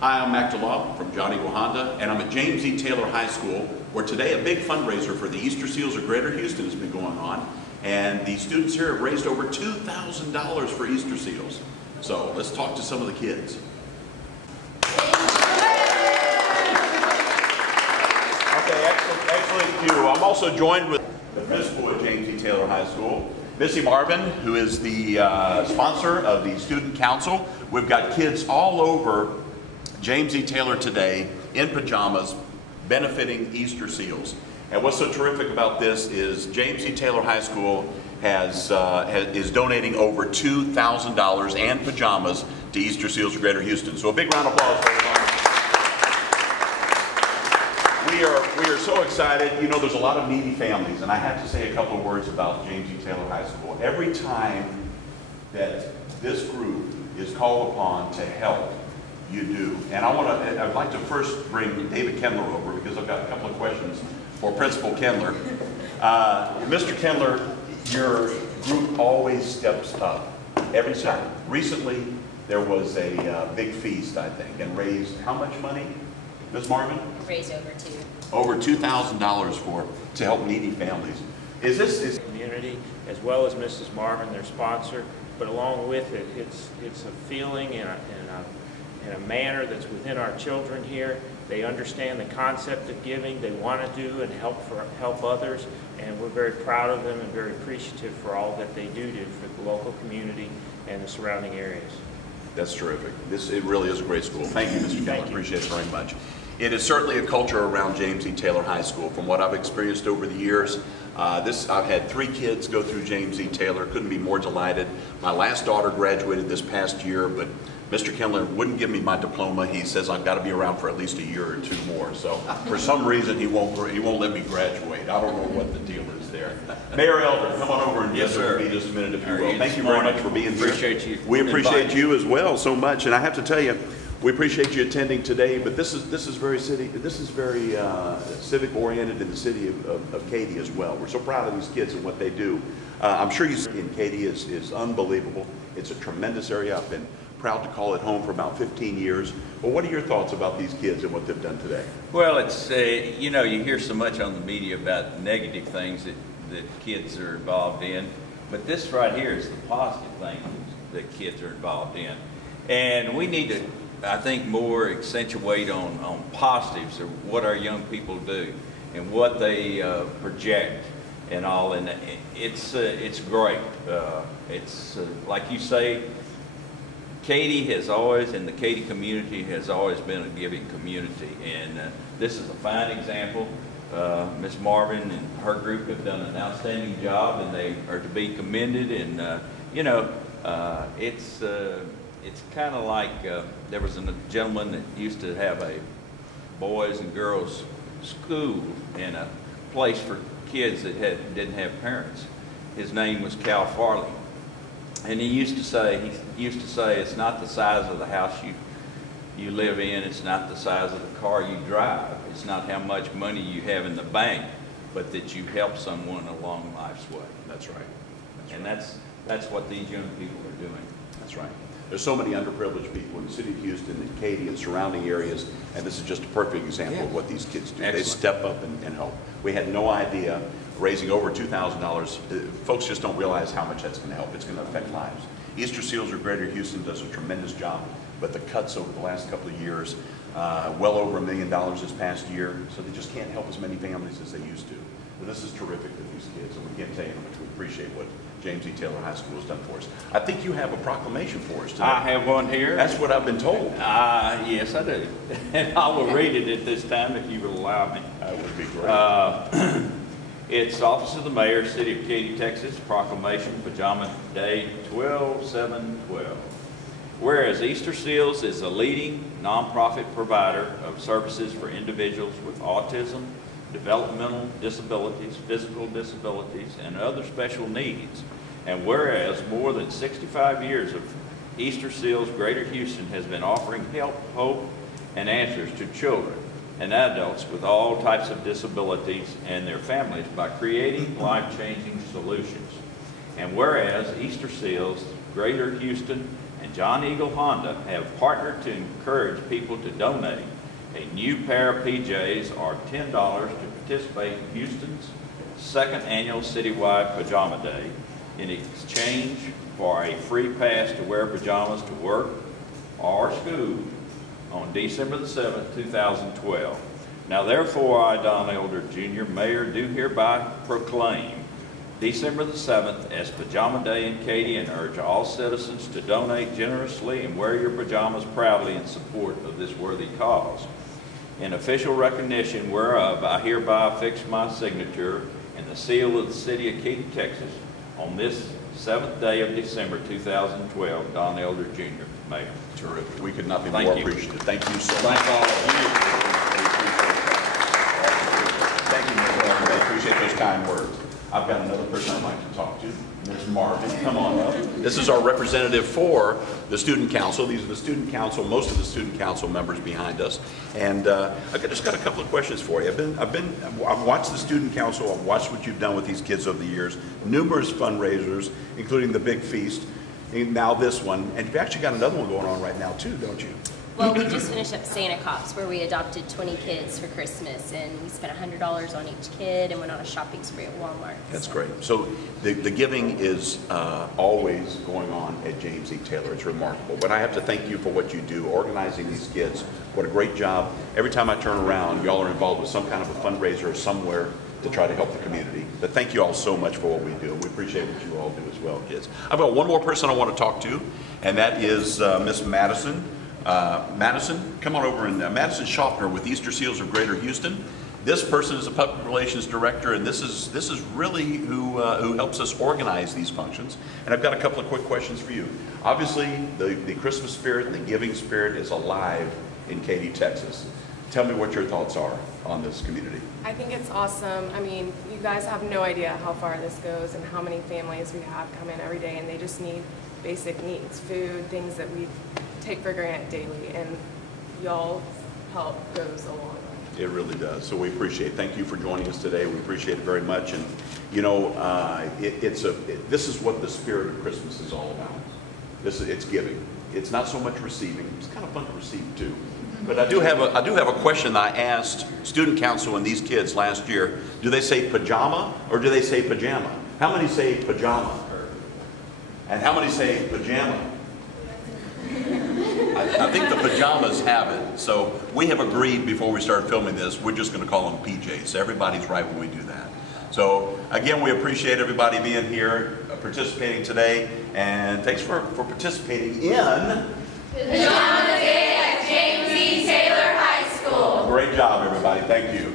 Hi, I'm Mac DeLaw from Johnny Go Honda, and I'm at James E. Taylor High School, where today a big fundraiser for the Easter Seals of Greater Houston has been going on, and the students here have raised over $2,000 for Easter Seals. So let's talk to some of the kids. Okay, excellent cue. I'm also joined with the principal at James E. Taylor High School, Missy Marvin, who is the sponsor of the Student Council. We've got kids all over James E. Taylor today in pajamas benefiting Easter Seals. And what's so terrific about this is James E. Taylor High School is donating over $2,000 and pajamas to Easter Seals of Greater Houston. So a big round of applause for everyone. We are so excited. You know, there's a lot of needy families, and I have to say a couple of words about James E. Taylor High School. Every time that this group is called upon to help, you do. And I'd like to first bring David Kendler over because I've got a couple of questions for Principal Kendler. Mr. Kendler, your group always steps up every time. Recently, there was a big feast, I think, and raised how much money, Ms. Marvin? Raised over two. Over $2,000 to help needy families. Is this community as well as Mrs. Marvin, their sponsor, but along with it, it's a feeling and a manner that's within our children here. They understand the concept of giving. They want to do and help others, and we're very proud of them and very appreciative for all that they do for the local community and the surrounding areas. That's terrific. It really is a great school. Thank you, Mr. Kendler. I appreciate it very much. It is certainly a culture around James E. Taylor High School. From what I've experienced over the years, I've had 3 kids go through James E. Taylor. Couldn't be more delighted. My last daughter graduated this past year, but Mr. Kendler wouldn't give me my diploma. He says I've got to be around for at least a year or 2 more. So for some reason he won't let me graduate. I don't know what the deal is there. Mayor Elder, come on over and visit with me just a minute if you will. Thank you very much for being here. Appreciate you. We appreciate you as well so much, and I have to tell you, we appreciate you attending today. But this is very civic oriented in the city of Katy as well. We're so proud of these kids and what they do. I'm sure you see in Katy is unbelievable. It's a tremendous area. I've been proud to call it home for about 15 years. Well, what are your thoughts about these kids and what they've done today? Well, it's you know, you hear so much on the media about negative things that kids are involved in, but this right here is the positive things that kids are involved in, and we need to, I think, more accentuate on positives of what our young people do and what they project and all, and it's great. It's like you say, Katy has always, and the Katy community has always been a giving community, and this is a fine example. Ms. Marvin and her group have done an outstanding job, and they are to be commended. And you know, it's kind of like there was a gentleman that used to have a boys and girls school in a place for kids that didn't have parents. His name was Cal Farley. And he used to say, it's not the size of the house you live in, it's not the size of the car you drive, it's not how much money you have in the bank, but that you help someone along life's way. That's right. That's what these young people are doing. That's right. There's so many underprivileged people in the city of Houston and Katy and surrounding areas, and this is just a perfect example of what these kids do. Excellent. They step up and help. We had no idea raising over $2,000. Folks just don't realize how much that's going to help. It's going to affect lives. Easter Seals of Greater Houston does a tremendous job, but the cuts over the last couple of years, well over $1 million this past year, so they just can't help as many families as they used to. But this is terrific with these kids, and we can't tell you how much we appreciate what James E. Taylor High School has done for us. I think you have a proclamation for us today. I have one here. That's what I've been told. Yes, I do. And I will read it at this time if you will allow me. That would be great. It's Office of the Mayor, City of Katy, Texas, Proclamation, Pajama Day 12/7/12. Whereas Easter Seals is a leading nonprofit provider of services for individuals with autism, developmental disabilities, physical disabilities, and other special needs. And whereas more than 65 years of Easter Seals Greater Houston has been offering help, hope, and answers to children and adults with all types of disabilities and their families by creating life-changing solutions. And whereas Easter Seals Greater Houston and John Eagle Honda have partnered to encourage people to donate a new pair of PJs or $10 to participate in Houston's second annual citywide Pajama Day in exchange for a free pass to wear pajamas to work or school on December the 7th, 2012. Now therefore, I, Don Elder Jr., Mayor, do hereby proclaim December the 7th as Pajama Day in Katy and urge all citizens to donate generously and wear your pajamas proudly in support of this worthy cause. In official recognition whereof, I hereby affix my signature and the seal of the City of Katy, Texas, on this 7th day of December 2012, Don Elder Jr., Mayor. Terrific. We could not be more appreciative. Thank you so much. Thank all of you. Thank you, Ms. Marvin. I appreciate those kind words. I've got another person I'd like to talk to. Ms. Marvin, come on up. This is our representative for the Student Council. These are the Student Council, most of the Student Council members behind us. And I've just got a couple of questions for you. I've watched the Student Council. I've watched what you've done with these kids over the years. Numerous fundraisers, including the Big Feast, and now this one. And you've actually got another one going on right now too, don't you? Well, we just finished up Santa Cops, where we adopted 20 kids for Christmas, and we spent $100 on each kid and went on a shopping spree at Walmart. That's great. So the giving is always going on at James E. Taylor. It's remarkable. But I have to thank you for what you do, organizing these kids. What a great job. Every time I turn around, y'all are involved with some kind of a fundraiser somewhere to try to help the community. But thank you all so much for what we do. We appreciate what you all do as well, kids. I've got one more person I want to talk to, and that is Miss Madison. Madison, come on over, and Madison Schaffner with Easter Seals of Greater Houston. This person is a public relations director, and this is really who helps us organize these functions. And I've got a couple of quick questions for you. Obviously, the Christmas spirit and the giving spirit is alive in Katy, Texas. Tell me what your thoughts are on this community. I think it's awesome. I mean, you guys have no idea how far this goes and how many families we have come in every day, and they just need basic needs, food, things that we take for granted daily, and y'all help goes a long way. It really does. So we appreciate it. Thank you for joining us today. We appreciate it very much. And you know, this is what the spirit of Christmas is all about. It's giving. It's not so much receiving. It's kind of fun to receive too. But I do have a question that I asked Student Council and these kids last year. Do they say pajama or do they say pajama? How many say pajama? And how many say pajama? I think the pajamas have it. So we have agreed before we started filming this, we're just going to call them PJs. So everybody's right when we do that. So again, we appreciate everybody being here, participating today, and thanks for participating in Pajama Day at James E. Taylor High School. Great job, everybody. Thank you.